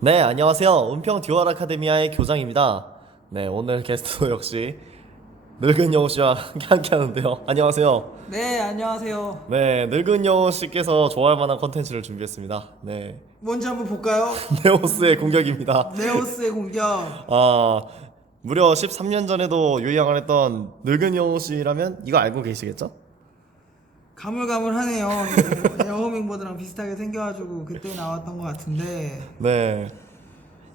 네, 안녕하세요. 은평 듀얼 아카데미아의 교장입니다. 네, 오늘 게스트 역시 늙은 여우 씨와 함께 하는데요. 안녕하세요. 네, 안녕하세요. 네, 늙은 여우 씨께서 좋아할 만한 컨텐츠를 준비했습니다. 네, 뭔지 한번 볼까요? 네오스의 공격입니다. 네오스의 공격. 아, 무려 13년 전에도 유행을 했던 늙은 여우 씨라면 이거 알고 계시겠죠? 가물가물하네요. 에어호밍보드랑 비슷하게 생겨가지고 그때 나왔던 것 같은데 네,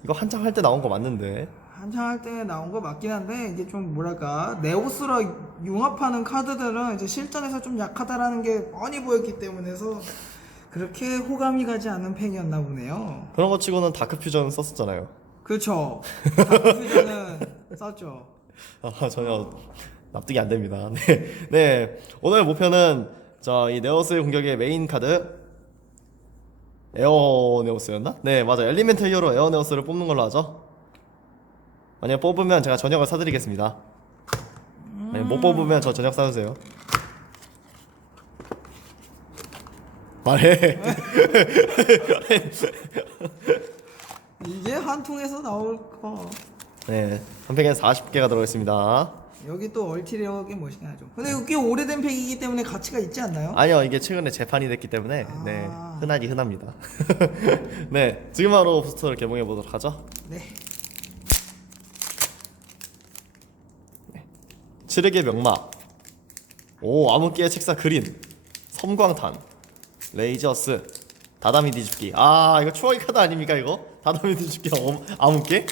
이거 한창 할 때 나온 거 맞는데. 한창 할 때 나온 거 맞긴 한데 이게 좀 뭐랄까 네오스라 융합하는 카드들은 이제 실전에서 좀 약하다라는 게 뻔히 보였기 때문에서 그렇게 호감이 가지 않는 팬이었나 보네요. 그런 거 치고는 다크 퓨전 썼었잖아요. 그렇죠. 다크퓨전은 썼죠. 아, 전혀 납득이 안 됩니다. 네. 네. 오늘 목표는 자, 이 네오스의 공격의 메인 카드 에어 네오스였나? 네, 맞아. 엘리멘트 히어로 에어 네오스를 뽑는 걸로 하죠. 만약 뽑으면 제가 저녁을 사드리겠습니다. 네, 못 뽑으면 저 저녁 사주세요. 말해. 이게 한 통에서 나올 거. 네, 한 팩에 40개가 들어있습니다. 여기 또 얼티리어게 멋있긴 하죠. 근데 이거 꽤 오래된 팩이기 때문에 가치가 있지 않나요? 아니요, 이게 최근에 재판이 됐기 때문에 네 아. 흔하기 흔합니다. 네, 지금 바로 부스터를 개봉해 보도록 하죠. 네. 칠흑의 명마, 오 암흑기의 책사 그린, 섬광탄, 레이저스, 다다미 뒤집기. 아 이거 추억의 카드 아닙니까 이거? 다다미 뒤집기 엄- 암흑기?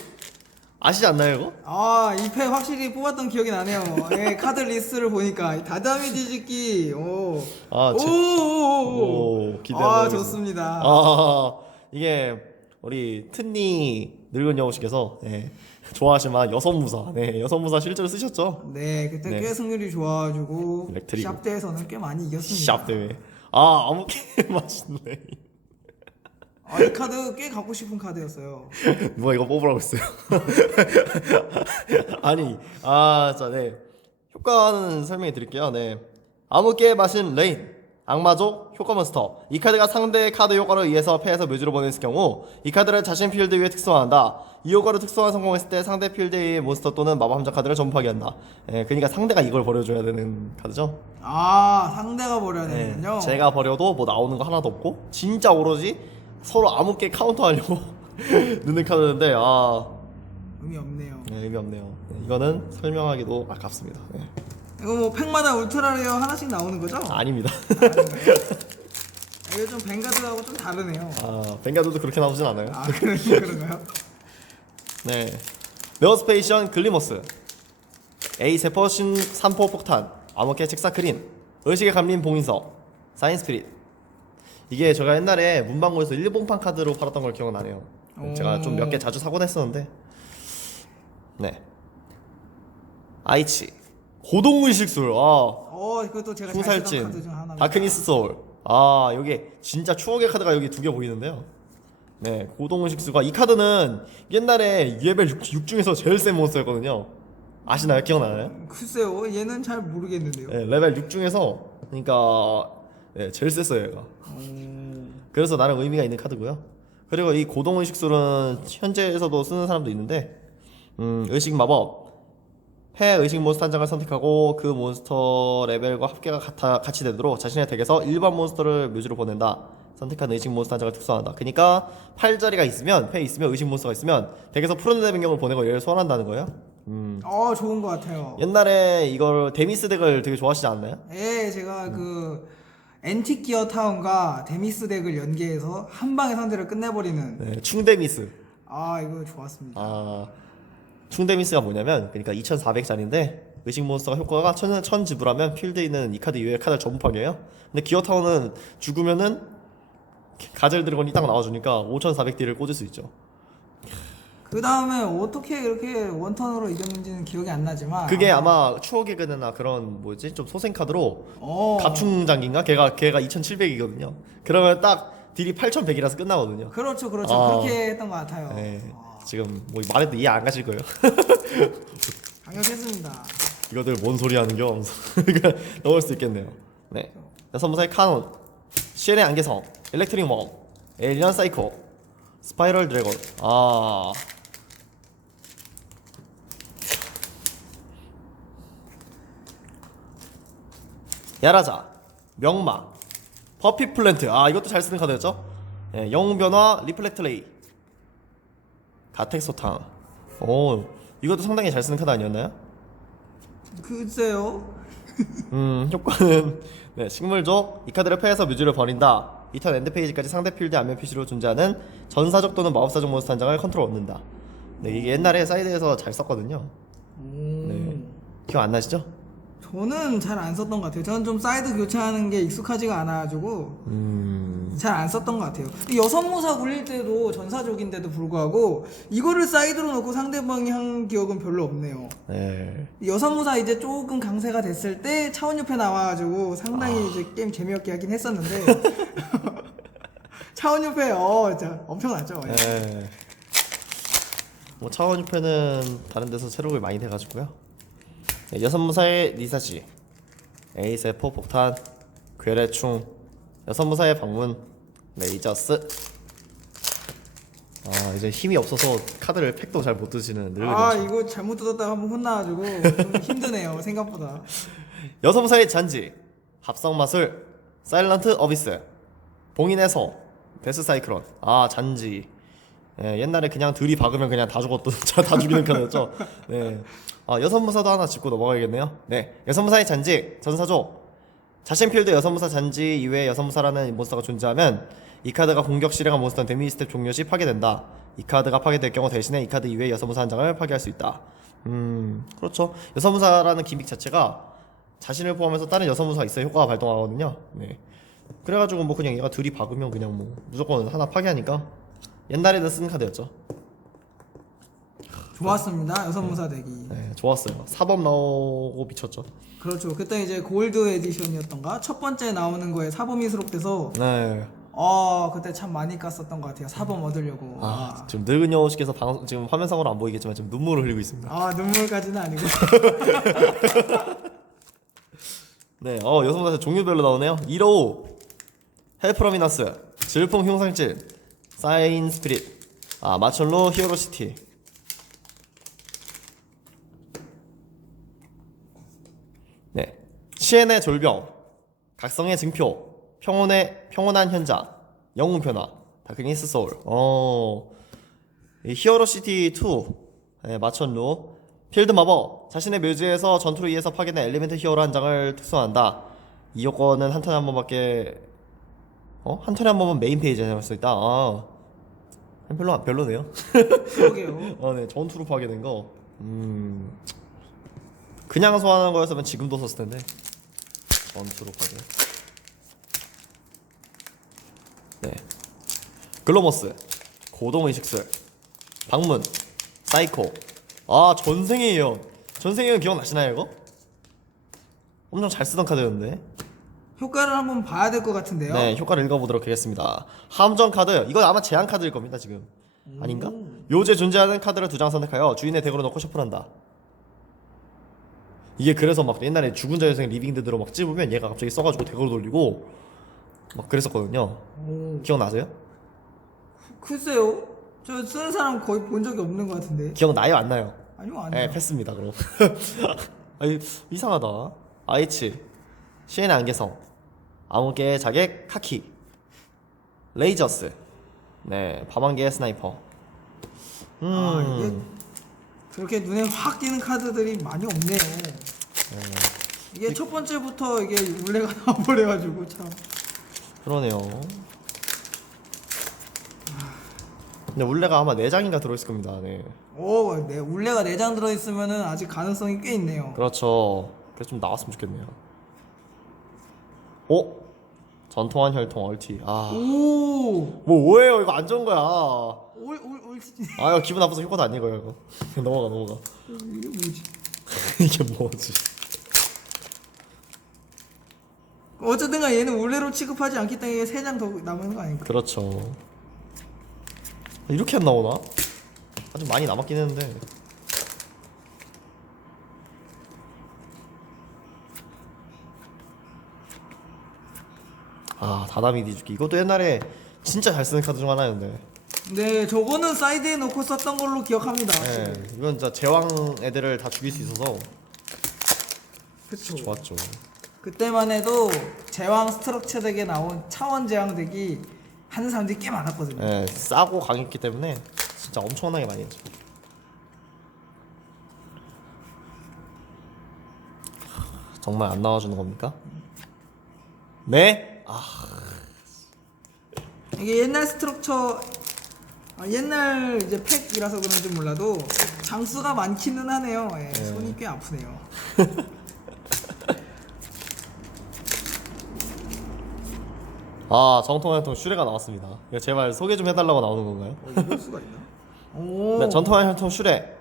아시지 않나요 이거? 아, 이 팩 확실히 뽑았던 기억이 나네요. 예, 카드 리스트를 보니까 이 다다미 뒤집기. 오. 아, 제- 오, 오, 오, 오, 오. 기대하고 아, 있습니다. 좋습니다. 아 이게 우리 튼니 늙은 여우씨께서 네, 좋아하실 만한 여성무사, 네 여성무사 실제로 쓰셨죠? 네, 그때 네. 꽤 승률이 좋아가지고. 샵대에서는 꽤 많이 이겼습니다. 샵 대회. 아 암흑기 맛있네. 아, 이 카드 꽤 갖고 싶은 카드였어요. 누가 이거 뽑으라고 했어요? 아니, 아, 자, 네. 효과는 설명해 드릴게요. 네. 암흑기의 마신 레인, 악마족, 효과 몬스터. 이 카드가 상대의 카드 효과를 의해서 패해서 묘지로 보냈을 경우, 이 카드를 자신 필드 위에 특성화한다. 이 효과를 특성화 성공했을 때 상대 필드의 몬스터 또는 마법 함정 카드를 전부 파괴한다. 예, 그러니까 상대가 이걸 버려줘야 되는 카드죠. 아, 상대가 버려야 네, 되는군요. 제가 버려도 뭐 나오는 거 하나도 없고, 진짜 오로지 서로 암흑기 카운터 하려고 넣는 카드인데, 아, 의미 없네요. 네, 의미 없네요. 네, 이거는 설명하기도 아깝습니다. 네. 이거 뭐 팩마다 울트라 레어 하나씩 나오는 거죠? 아닙니다. 아닌가요? 이거 좀 뱅가드하고 좀 다르네요. 아, 뱅가드도 그렇게 나오진 않아요. 아, 그런 그런가요? 네. 네오스페이션 글리머스. A 세퍼신 3포 폭탄. 암흑의 책사 크린. 의식의 감림 봉인서. 사인 스피릿. 이게 제가 옛날에 문방구에서 일본판 카드로 팔았던 걸 기억나네요. 오. 제가 좀 몇 개 자주 사곤 했었는데. 네. 아이치. 고동의식술. 아, 어, 이것도 제가 잘 쓰던 카드 중 후살진, 하나입니다. 다크니스 소울. 아, 여기 진짜 추억의 카드가 여기 두 개 보이는데요. 네, 고동식수가 이 카드는 옛날에 레벨 6, 중에서 제일 센 몬스터였거든요. 아시나요? 기억나나요? 글쎄요, 얘는 잘 모르겠는데요. 네, 레벨 6 중에서 그러니까 네, 제일 셌어요, 얘가. 그래서 나름 의미가 있는 카드고요. 그리고 이 고동 의식술은 현재에서도 쓰는 사람도 있는데 음, 의식 마법 패 의식 몬스터 한 장을 선택하고 그 몬스터 레벨과 합계가 같아, 같이 되도록 자신의 덱에서 일반 몬스터를 묘지로 보낸다. 선택한 의식 몬스터 한 장을 특수화한다. 그러니까 8자리가 있으면 패 있으면 의식 몬스터가 있으면 덱에서 푸른의 변경을 보내고 얘를 소환한다는 거예요. 음. 어, 좋은 것 같아요. 옛날에 이걸 데미스 덱을 되게 좋아하시지 않나요? 예, 제가 그 엔티기어 타운과 데미스 덱을 연계해서 한 방에 상대를 끝내버리는 네, 충데미스. 아 이거 좋았습니다. 아, 충데미스가 뭐냐면 그러니까 2,400짜리인데 의식 몬스터가 효과가 1,000, 1000 지불하면 필드에 있는 이 카드 이외의 카드를 전부 파괴해요. 근데 기어타운은 죽으면은 가젤 드래곤이 딱 나와주니까 5,400딜을 꽂을 수 있죠. 그 다음에 어떻게 이렇게 원턴으로 이겼는지는 기억이 안 나지만 그게 아마 추억의 그대나 그런 뭐지 좀 소생 카드로 어 갑충장기인가 걔가 걔가 2,700이거든요. 그러면 딱 딜이 8,100이라서 끝나거든요. 그렇죠 그렇죠 아. 그렇게 했던 것 같아요. 네, 아, 지금 뭐 말해도 이해 안 가실 거예요. 강력했습니다. 이거들 뭔 소리 하는 겨? 하면서 그러니까 넣을 수 있겠네요. 네. 선무사의 카논, 시엘의 안개성, 일렉트릭 멈, 에일리언 사이코, 스파이럴 드래곤. 아. 야라자, 명마, 퍼피 플랜트. 아 이것도 잘 쓰는 카드였죠? 예, 영웅 변화, 리플렉트 레이, 가텍 소탕. 오, 이것도 상당히 잘 쓰는 카드 아니었나요? 글쎄요. 음, 효과는 네, 식물족 이 카드를 패해서 뮤즈를 버린다. 이턴 엔드 페이지까지 상대 필드 안면 표시로 존재하는 전사적 또는 마법사적 몬스터 한 장을 컨트롤 얻는다. 네, 이게 옛날에 사이드에서 잘 썼거든요. 네. 기억 안 나시죠? 저는 잘 안 썼던 것 같아요. 저는 좀 사이드 교체하는 게 익숙하지가 않아가지고 음, 잘 안 썼던 것 같아요. 이 여선모사 굴릴 때도 전사적인데도 불구하고 이거를 사이드로 놓고 상대방이 한 기억은 별로 없네요. 네. 이 여선모사 이제 조금 강세가 됐을 때 차원 옆에 나와가지고 상당히 이제 게임 재미없게 하긴 했었는데 차원 옆에 어 진짜 엄청나죠. 네. 뭐 차원 6패는 다른 데서 체력을 많이 돼가지고요. 네, 여선무사의 리사시, 에이세포 폭탄, 괴뢰 충, 여선무사의 방문, 레이저스. 아 이제 힘이 없어서 카드를 팩도 잘 못 드시는 늙은 아 녀석. 이거 잘못 뜯었다가 한번 혼나가지고 좀 힘드네요 생각보다. 여선무사의 잔지, 합성 마술, 사일런트 어비스, 봉인의 소, 데스 사이클론. 아 잔지. 예, 옛날에 그냥 들이 박으면 그냥 다 죽었던 다 죽이는 카드였죠. 네. 아 여선무사도 하나 짚고 넘어가야겠네요. 네. 여선무사의 잔지 전사조. 자신 필드 여선무사 잔지 이외에 여선무사라는 몬스터가 존재하면 이 카드가 공격 실행한 몬스터 데미지 스텝 종료 시 파괴된다. 이 카드가 파괴될 경우 대신에 이 카드 이외에 여선무사 한 장을 파괴할 수 있다. 음, 그렇죠. 여선무사라는 기믹 자체가 자신을 포함해서 다른 여선무사가 있어야 효과가 발동하거든요. 네. 그래가지고 뭐 그냥 얘가 들이 박으면 그냥 뭐 무조건 하나 파괴하니까 옛날에는 쓴 카드였죠. 좋았습니다 여선모사 대기. 네, 좋았어요. 사범 나오고 미쳤죠. 그렇죠. 그때 이제 골드 에디션이었던가 첫 번째 나오는 거에 사범이 수록돼서 네. 어 그때 참 많이 깠었던 것 같아요. 사범 얻으려고. 아, 아, 지금 늙은 여우씨께서 방, 지금 화면상으로 안 보이겠지만 지금 눈물을 흘리고 있습니다. 아 눈물까지는 아니고. 네, 어 여성분한테 종류별로 나오네요. 1호 헬프러미나스, 질풍 흉상질, 사인 스피릿, 아 마천로 히어로시티. 네, 시엔의 졸병, 각성의 증표, 평온의 평온한 현장, 영웅 변화, 다크니스 소울. 어, 이 히어로시티 2, 네, 마천루, 필드 마법, 자신의 묘지에서 전투를 위해서 파괴된 엘리멘트 히어로 한 장을 특수한다. 이 요건은 한 턴에 한 번밖에, 어? 한 턴에 한 번만 메인 페이지에 잡을 수 있다. 아, 별로, 안- 별로네요. 그러게요. 어, 네, 전투로 파괴된 거. 음, 그냥 소환한 거였으면 지금도 썼을 텐데. 전투로 파괴. 네. 글로머스, 고동 의식술, 방문, 사이코. 아, 전생의 예언. 전생의 예언 기억나시나요, 이거? 엄청 잘 쓰던 카드였는데. 효과를 한번 봐야 될 것 같은데요. 네, 효과를 읽어보도록 하겠습니다. 함정 카드. 이건 아마 제한 카드일 겁니다, 지금. 아닌가? 요제 존재하는 카드를 두 장 선택하여 주인의 덱으로 넣고 셔플한다. 이게 그래서 막 옛날에 죽은 자유생 리빙드드로 막 찝으면 얘가 갑자기 써가지고 덱으로 돌리고 막 그랬었거든요. 오, 기억나세요? 글쎄요. 저 쓰는 사람 거의 본 적이 없는 것 같은데. 기억나요? 안 나요? 아니요 네, 아니요. 패스입니다, 그럼. 아니, 이상하다. 아이치, 시엔의 안개성, 암흑계의 자객, 카키, 레이저스, 네, 밤안개의 스나이퍼. 음, 아 이게 그렇게 눈에 확 띄는 카드들이 많이 없네요. 이게 첫 번째부터 이게 울레가 나와버려가지고 참. 그러네요. 근데 울레가 아마 4장인가 들어있을 겁니다, 네. 오, 네, 울레가 4장 들어있으면은 아직 가능성이 꽤 있네요. 그렇죠. 그래서 좀 나왔으면 좋겠네요. 오! 전통한 혈통 얼티. 아. 오, 뭐 오해요, 이거 안 좋은 거야. 올, 올, 올, 아 이거 기분 나빠서 효과도 안 읽어요 이거 넘어가 넘어가 이게 뭐지? 이게 뭐지 어쨌든간 얘는 울레로 취급하지 않기 때문에 3장 더 남은 거 아닌가? 그렇죠 이렇게 안 나오나? 아주 많이 남았긴 했는데 아 다다미 디주기 이것도 옛날에 진짜 잘 쓰는 카드 중 하나였는데 네, 저거는 사이드에 놓고 썼던 걸로 기억합니다. 네, 이건 진짜 제왕 애들을 다 죽일 수 있어서 그쵸. 좋았죠. 그때만 해도 제왕 스트럭처 덱에 나온 차원 제왕 덱이 하는 사람들이 꽤 많았거든요. 네, 싸고 강했기 때문에 진짜 엄청나게 많이 했죠. 정말 안 나와주는 겁니까? 네? 아, 이게 옛날 스트럭처 아, 옛날 이제 팩이라서 그런지 몰라도 장수가 많기는 하네요. 예, 손이 꽤 아프네요. 아 정통한통 슈레가 나왔습니다. 이거 제발 소개 좀 해달라고 나오는 건가요? 어, 이럴 수가 있나? 오. 네, 전통한 혈통 슈레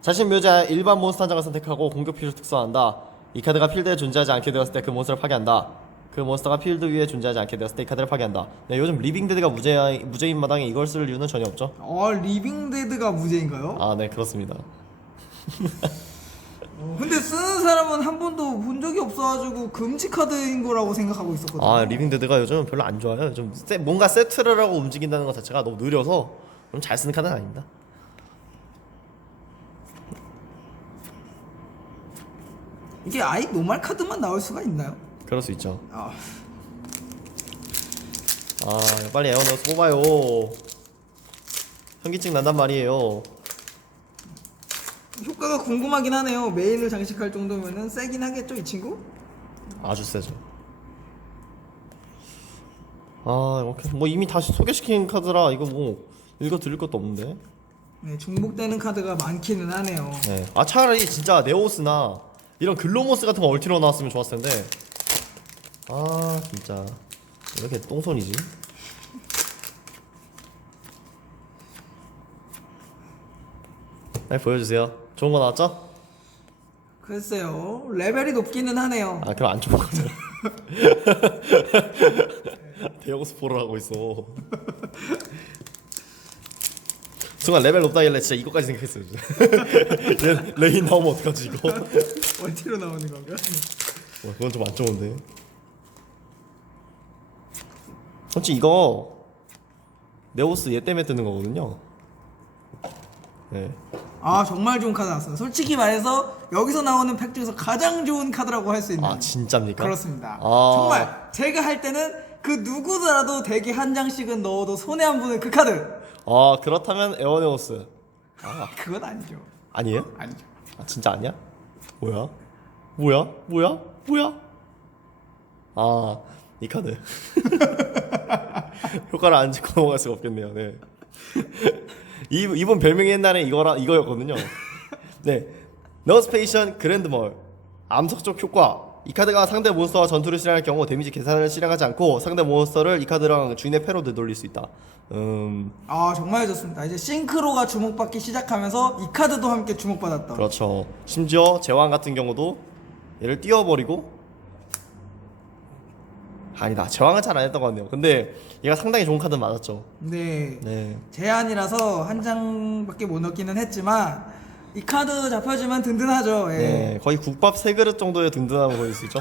자신 묘자 일반 몬스터 한 장을 선택하고 공격 필을 특수한다 이 카드가 필드에 존재하지 않게 되었을 때 그 몬스터를 파괴한다 그 몬스터가 필드 위에 존재하지 않게 되었을 때이 카드를 파괴한다 네, 요즘 리빙 데드가 무죄, 무죄인 마당에 이걸 쓸 이유는 전혀 없죠 어, 리빙 데드가 무죄인가요? 아 네 그렇습니다 어, 근데 쓰는 사람은 한 번도 본 적이 없어가지고 금지 카드인 거라고 생각하고 있었거든요. 아 리빙 데드가 요즘 별로 안 좋아요 좀 세- 뭔가 세트를 하고 움직인다는 것 자체가 너무 느려서 좀 잘 쓰는 카드는 아닙니다 이게 아예 노말 카드만 나올 수가 있나요? 그럴 수 있죠 아, 아 빨리 에어너스 뽑아요 현기증 난단 말이에요 효과가 궁금하긴 하네요. 메인을 장식할 정도면은 세긴 하겠죠, 이 친구? 아주 세죠. 아, 이렇게 뭐 이미 다시 소개시킨 카드라 이거 뭐 읽어 드릴 것도 없는데. 네, 중복되는 카드가 많기는 하네요. 네. 아 차라리 진짜 네오스나 이런 글로모스 같은 거 얼티로 나왔으면 좋았을 텐데. 아 진짜 왜 이렇게 똥손이지? 네 보여주세요. 좋은 거 나왔죠? 글쎄요, 레벨이 높기는 하네요. 아 그럼 안 좋은 거죠. 대형 스포를 하고 있어. 순간 레벨 높다길래 진짜 이거까지 생각했어요. 레인 나오면 어떡하지 이거? 와, 얼티로 나오는 건가? 그건 좀 안 좋은데. 솔직히 이거 네오스 얘 때문에 뜨는 거거든요. 네. 아, 정말 좋은 카드 나왔어요. 솔직히 말해서 여기서 나오는 팩 중에서 가장 좋은 카드라고 할 수 있는. 아 진짜입니까? 그렇습니다. 아. 정말 제가 할 때는 그 누구더라도 대기 한 장씩은 넣어도 손에 안 부는 그 카드. 아 그렇다면 에어네오스. 아 그건 아니죠. 아니에요? 아니죠. 아 진짜 아니야? 뭐야? 뭐야? 뭐야? 뭐야? 아, 이 카드. 효과를 안 짚고 넘어갈 수가 없겠네요. 네. 이, 이분 별명이 옛날에 이거라 이거였거든요. 네. 너스페이션 그랜드멀 암석적 효과 이 카드가 상대 몬스터와 전투를 실행할 경우 데미지 계산을 실행하지 않고 상대 몬스터를 이 카드랑 주인의 패로 되돌릴 수 있다. 음, 아 정말 좋습니다. 이제 싱크로가 주목받기 시작하면서 이 카드도 함께 주목받았던. 그렇죠. 심지어 제왕 같은 경우도 얘를 띄워버리고 아니다. 제왕은 잘 안 했던 것 같네요. 근데 얘가 상당히 좋은 카드 맞았죠. 네. 네. 제한이라서 한 장밖에 못 넣기는 했지만 이 카드 잡혀주면 든든하죠. 예. 네, 거의 국밥 세 그릇 정도의 든든함을 보일 수 있죠.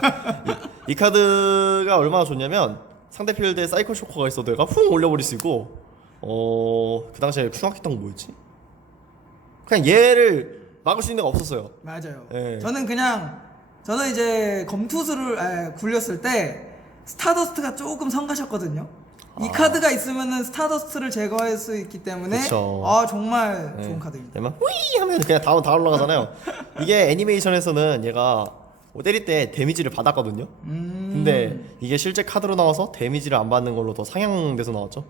이, 이 카드가 얼마나 좋냐면 상대 필드에 사이클 쇼커가 있어도 얘가 훅 올려버릴 수 있고 어, 그 당시에 흉악했던 거 뭐였지? 그냥 얘를 막을 수 있는 게 없었어요. 맞아요. 예. 저는 그냥 저는 이제 검투수를 에, 굴렸을 때 스타더스트가 조금 성가셨거든요. 이 카드가 있으면은 스타더스트를 제거할 수 있기 때문에 아. 그쵸. 아 정말 네. 좋은 카드입니다. 얘만 후이 하면 그냥 다, 다 올라가잖아요. 이게 애니메이션에서는 얘가 뭐 때릴 때 데미지를 받았거든요. 음. 근데 이게 실제 카드로 나와서 데미지를 안 받는 걸로 더 상향돼서 나왔죠.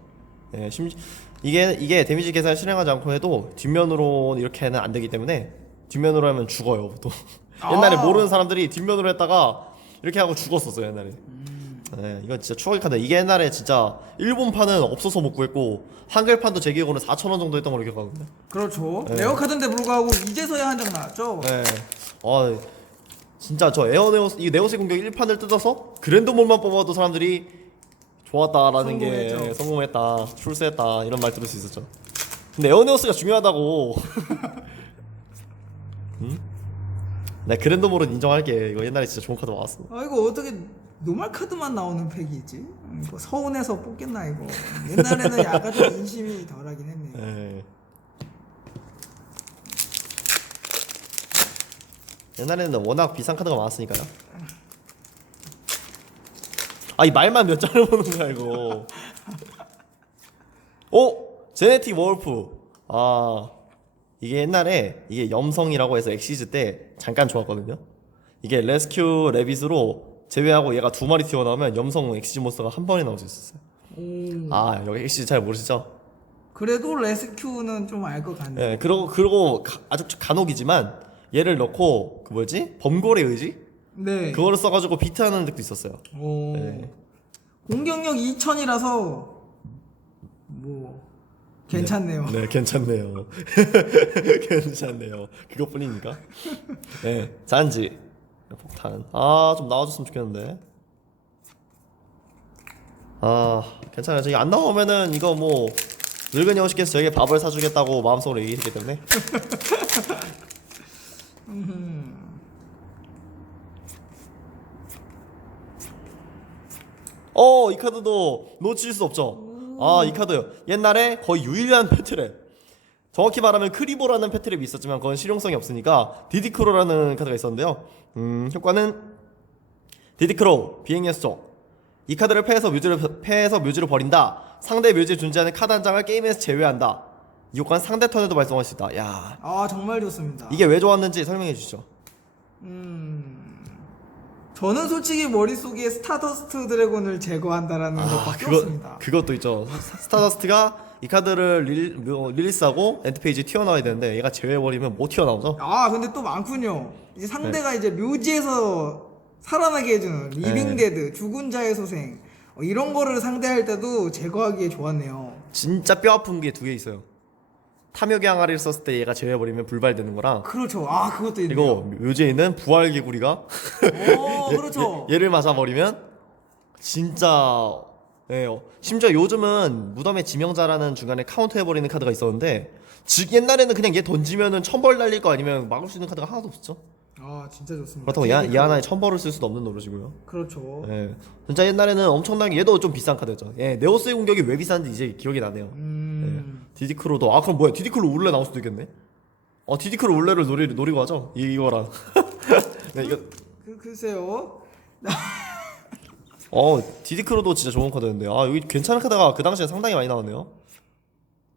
예, 심지 이게 이게 데미지 계산 실행하지 않고 해도 뒷면으로 이렇게는 안 되기 때문에 뒷면으로 하면 죽어요. 또 아. 옛날에 모르는 사람들이 뒷면으로 했다가 이렇게 하고 죽었었어요 옛날에. 네, 이거 진짜 추억의 카드. 이게 옛날에 진짜 일본판은 없어서 못 구했고 한글판도 제 기억으로는 4천 원 정도 했던 걸로 기억하거든요. 그렇죠. 네. 레어 카드인데 불구하고 이제서야 한 장 나왔죠. 네. 아 진짜 저 에어 네오스 이 네오스 공격 1판을 뜯어서 그랜드몰만 뽑아도 사람들이 좋았다라는 게 성공했죠. 성공했다, 출세했다 이런 말 들을 수 있었죠. 근데 에어 네오스가 중요하다고. 음? 나 그랜드몰은 인정할게. 이거 옛날에 진짜 좋은 카드 많았어. 아 이거 어떻게 노말 카드만 나오는 팩이지. 음, 이거 서운해서 뽑겠나 이거. 옛날에는 약간 좀 인심이 덜하긴 했네요. 예. 옛날에는 워낙 비싼 카드가 많았으니까요. 아 이 말만 몇 장을 보는 거야 이거. 오 제네틱 월프. 아 이게 옛날에 이게 염성이라고 해서 엑시즈 때 잠깐 좋았거든요. 이게 레스큐 레빗으로 제외하고 얘가 두 마리 튀어나오면 염성 엑시즈 몬스터가 한 번에 나올 수 있었어요. 오. 아 여기 엑시즈 잘 모르시죠? 그래도 레스큐는 좀 알 것 같네. 예, 그러고 그러고 가- 아주 간혹이지만 얘를 넣고 그 뭐지 범골의 의지 네. 그거를 써가지고 비트하는 덱도 있었어요. 오. 네. 공격력 2000이라서 뭐 괜찮네요. 네, 괜찮네요. 괜찮네요. 그것뿐입니까? 네, 잔지 폭탄. 아, 좀 나와줬으면 좋겠는데. 아, 괜찮아요. 저기 안 나오면은 이거 뭐 늙은이 오시겠어 저에게 밥을 사주겠다고 마음속으로 얘기했기 때문에. 어, 이 카드도 놓칠 수 없죠. 아, 이 카드 옛날에 거의 유일한 패트랩. 정확히 말하면 크리보라는 패트랩이 있었지만 그건 실용성이 없으니까 디디크로라는 카드가 있었는데요. 음, 효과는 디디크로 비행의 수적. 이 카드를 패해서 묘지를 패해서 묘지를 버린다. 상대 묘지에 존재하는 카드 한 장을 게임에서 제외한다. 이 효과는 상대 턴에도 발동할 수 있다. 야, 아 정말 좋습니다. 이게 왜 좋았는지 설명해 주시죠. 음. 저는 솔직히 머릿속에 스타더스트 드래곤을 제거한다라는 아, 것밖에 없습니다. 그것도 있죠. 스- 스타더스트가 이 카드를 릴, 뭐, 릴리스하고 엔드 페이지 튀어나와야 되는데 얘가 제외해버리면 못 튀어나오죠. 아 근데 또 많군요. 이제 네. 상대가 이제 묘지에서 살아나게 해주는 리빙 네. 데드, 죽은 자의 소생 어, 이런 거를 상대할 때도 제거하기에 좋았네요. 진짜 뼈 아픈 게 두 개 있어요. 탐욕의 항아리를 썼을 때 얘가 제외해버리면 불발되는 거랑 그렇죠. 아 그것도 있네요. 그리고 묘지에 있는 부활 개구리가 오 그렇죠. 얘, 를 맞아버리면 진짜 예, 어, 심지어 요즘은 무덤의 지명자라는 중간에 카운터 해버리는 카드가 있었는데 즉 옛날에는 그냥 얘 던지면은 천벌 날릴 거 아니면 막을 수 있는 카드가 하나도 없었죠. 아 진짜 좋습니다. 그렇다고 얘, 얘 하나에 천벌을 쓸 수도 없는 노릇이고요. 그렇죠. 예. 진짜 옛날에는 엄청나게 얘도 좀 비싼 카드였죠. 예, 네오스의 공격이 왜 비싼지 이제 기억이 나네요. 음. 디디크로도 아 그럼 뭐야? 디디크로 울레 나올 수도 있겠네. 어 디디크로 울레를 노리 노리고 하죠. 이- 이거랑. 네, 이거 그 글쎄요. 어 디디크로도 진짜 좋은 카드였는데 아 여기 괜찮은 카드가 그 당시에 상당히 많이 나왔네요.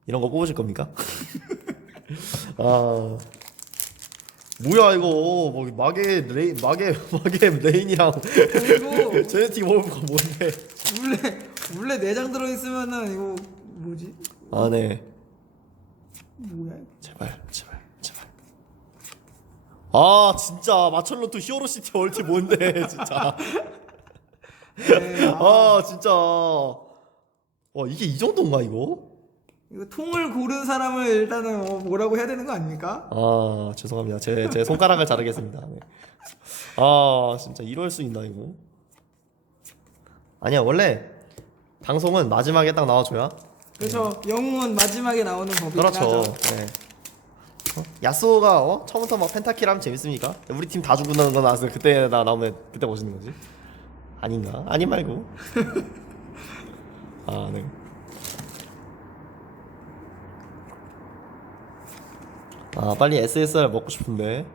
이런 거 뽑으실 겁니까? 아 뭐야 이거 뭐 마계 레인 마계 마계 레인이랑 제네틱 wolf가 뭔데? 원래 원래 내장 들어 있으면은 이거 뭐지? 아 네. 뭐야? 제발 제발 제발 아 진짜 마철로트 히어로시티 얼티 뭔데 진짜 네, 아, 아 진짜 와 이게 이 정도인가 이거 이거 통을 고른 사람을 일단은 어, 뭐라고 해야 되는 거 아닙니까? 아 죄송합니다 제 제 손가락을 자르겠습니다 네. 아 진짜 이럴 수 있나 이거 아니야 원래 방송은 마지막에 딱 나와줘야 그렇죠. 영웅은 마지막에 나오는 법이긴 그렇죠 하죠. 네. 어? 야스오가 어? 처음부터 막 펜타킬 하면 재밌습니까? 우리 팀 다 죽는다는 거 나왔을 때 그때 나 나오면 그때 보시는 거지? 아닌가? 아니 말고 아 네. 아 빨리 SSR 먹고 싶은데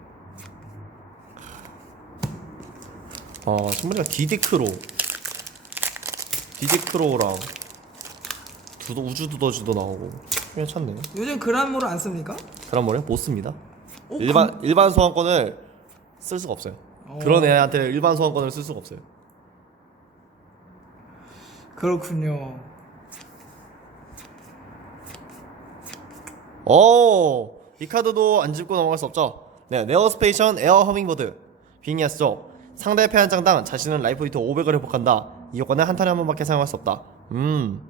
아 신발이가 디디크로 디디크로랑 두더 우주 두더지도 나오고 괜찮네 요즘 그란모를 안 씁니까? 그런 머리 못 씁니다. 어, 일반 일반 소환권을 쓸 수가 없어요. 어. 그런 애한테 일반 소환권을 쓸 수가 없어요. 그렇군요. 오, 이 카드도 안 짚고 넘어갈 수 없죠. 네, 네오스페이션 에어 허밍버드 빙이었죠. 상대 패한 장당 자신은 라이프 포인트 500을 회복한다. 이 효과는 한 턴에 한 번밖에 사용할 수 없다. 음,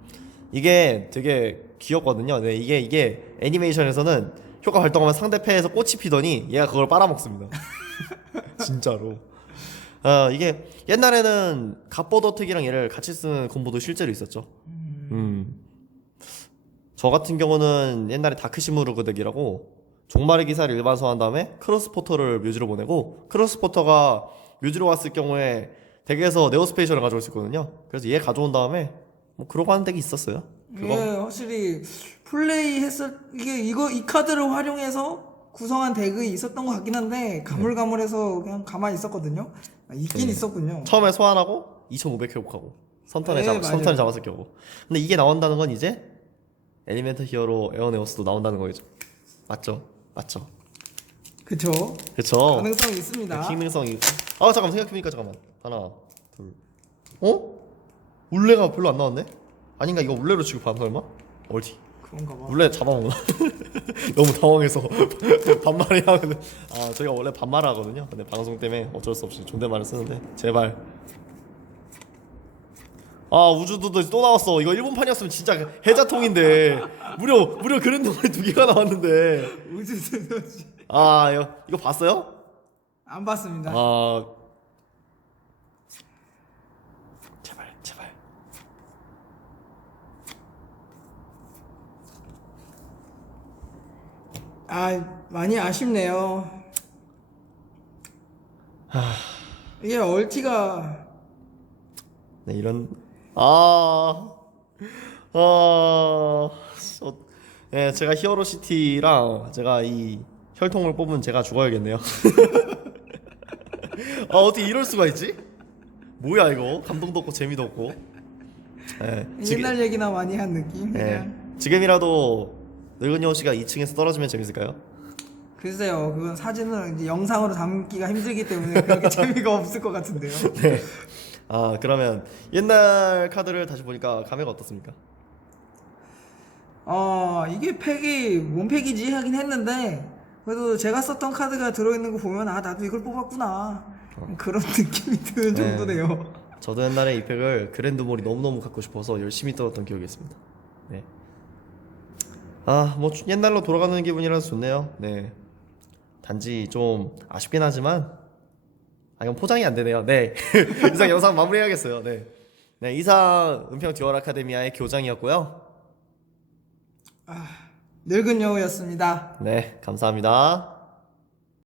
이게 되게 귀엽거든요. 네, 이게 이게 애니메이션에서는 효과 발동하면 상대 패에서 꽃이 피더니 얘가 그걸 빨아먹습니다. 진짜로. 어, 이게 옛날에는 갓버더 특이랑 얘를 같이 쓰는 콤보도 실제로 있었죠. 음. 저 같은 경우는 옛날에 다크시무르그 덱이라고 종말의 기사를 일반 소환한 다음에 크로스포터를 묘지로 보내고 크로스포터가 묘지로 왔을 경우에 덱에서 네오스페이셜을 가져올 수 있거든요. 그래서 얘 가져온 다음에 뭐 그러고 하는 덱이 있었어요. 그거 예, 확실히 플레이 했을 이게 이거 이 카드를 활용해서 구성한 덱이 있었던 것 같긴 한데 가물가물해서 그냥 가만히 있었거든요. 아, 있긴 네. 있었군요. 처음에 소환하고 2,500 회복하고 선턴에 네, 잡 맞아요. 선턴에 잡았을 경우. 근데 이게 나온다는 건 이제 엘리멘트 히어로 에어네오스도 나온다는 거죠. 맞죠? 맞죠? 그쵸? 그쵸? 가능성이 있습니다. 기능성이. 아 잠깐 생각해보니까 잠깐만. 하나, 둘. 어? 울레가 별로 안 나왔네? 아닌가 이거 울레로 취급함 설마? 어디? 그런가 봐. 울레 잡아먹나? 너무 당황해서 반말이 하면 아 저희가 원래 반말 하거든요. 근데 방송 때문에 어쩔 수 없이 존댓말을 쓰는데 제발. 아 우주도도 또 나왔어. 이거 일본판이었으면 진짜 해자통인데 무려 무려 그랜드머리 두 개가 나왔는데 우주스러지. 아 이거 이거 봤어요? 안 봤습니다. 아 제발 제발. 아 많이 아쉽네요. 이게 얼티가 네 이런 아, 아, 어, 예, 제가 히어로 시티랑 제가 이 혈통을 뽑은 제가 죽어야겠네요. 아 어떻게 이럴 수가 있지? 뭐야 이거 감동도 없고 재미도 없고. 예, 지금, 옛날 얘기나 많이 한 느낌. 예, 그냥 지금이라도 늙은 여우 씨가 2층에서 떨어지면 재밌을까요? 글쎄요, 그건 사진은 이제 영상으로 담기가 힘들기 때문에 그렇게 재미가 없을 것 같은데요. 네. 아 그러면 옛날 카드를 다시 보니까 감회가 어떻습니까? 어 이게 팩이 뭔 팩이지 하긴 했는데 그래도 제가 썼던 카드가 들어있는 거 보면 아 나도 이걸 뽑았구나 그런 느낌이 드는 네. 정도네요. 저도 옛날에 이 팩을 그랜드몰이 너무너무 갖고 싶어서 열심히 떨었던 기억이 있습니다. 네. 아, 뭐 옛날로 돌아가는 기분이라서 좋네요. 네. 단지 좀 아쉽긴 하지만 아, 이건 포장이 안 되네요. 네. 이상 영상 마무리해야겠어요. 네. 네, 이상 은평 듀얼 아카데미아의 교장이었고요. 늙은 여우였습니다. 네, 감사합니다.